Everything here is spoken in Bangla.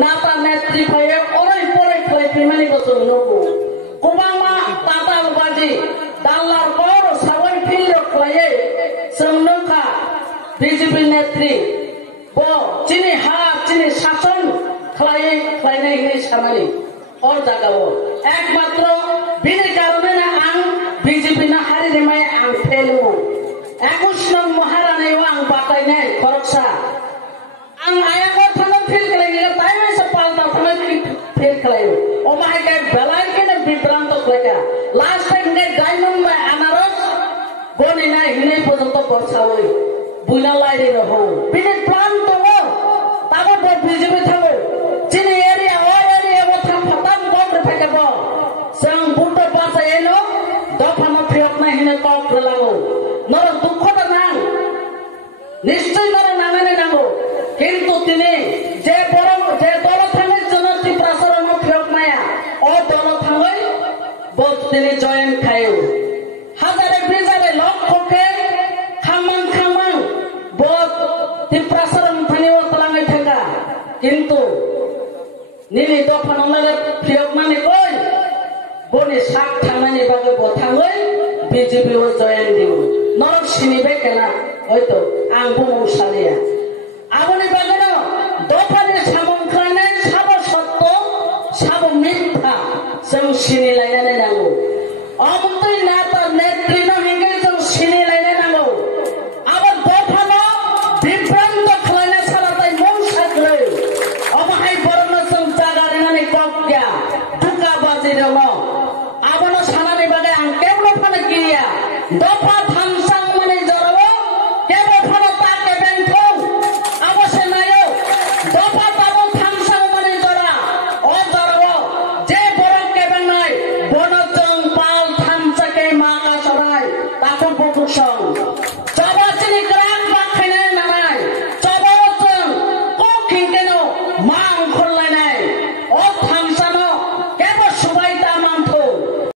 nata netri paye orai porai klai pimani bosu nuku kubama tatal baji dalar kor sawai pillo klaye semnuka BJP netri bo chini ha chini শাসন klaye klaine ini samani or jagao ekmatro bini karone na ang BJP na hari rimai ang felu 21 nang maharani ang batai nai koroksa ang ayako thanam fil kalaye tai mai sapal ta thanam fil kalaye o mai kai belai ke na bibranto klaya last time ke diamond mai anaros goni nai hinai porjonto borsawoi buina lairi roho bini plan to tabo bo BJP thago chini area o area bo tham phatam gom re phakabo sang buto pasa eno dofano phiok na hine kok lago nor dukho ta nang নিশ্চয় নরে নামানে নাগো কিন্তু তিনি যে বড় যে দল থাঙ্গের জন্য ত্রিপ্রাসরণ ফিরক মায়া ও দল থাঙ্গই বল তিনি জয়েন খায়ও হাজারে বিজারে লক্ষকে খামাং বল ত্রিপ্রাসরণ ফানিও তলাঙ্গাই থাকা কিন্তু নিলি দফানলে ফিরক মানে কই বনি শাক থাঙ্গানি বাগে বথাঙ্গই বিজেপি ও জয়েন দিও নরক সিনিবে কেনা হয়তো আঙ্গু সালিয়া আগুনি বাগানো দফানি সামন খানে সাব সত্য সাব মিথ্যা जों सिनायलायनानै नांगौ अमतै नाता नेत्रिनो हेंगे जों सिनायलायनानै नांगौ आबाद दफानो बिभ्रान्त खालायना सालाताय मौसाख्लै अमाहाय बरनो जों जागारिनानै कक्या दुका बाजि दङ आबानो सानानै बागै आं केवल फानो गिया दफा थामसां माने जरावो केवल फानो ताके बेंथौ अबसे नायो दफा ताबो थामसां माने जरा अ जरावो जे बरं केबें नाय बनो जों पाल थामसाके माका सराय ताको बकुसं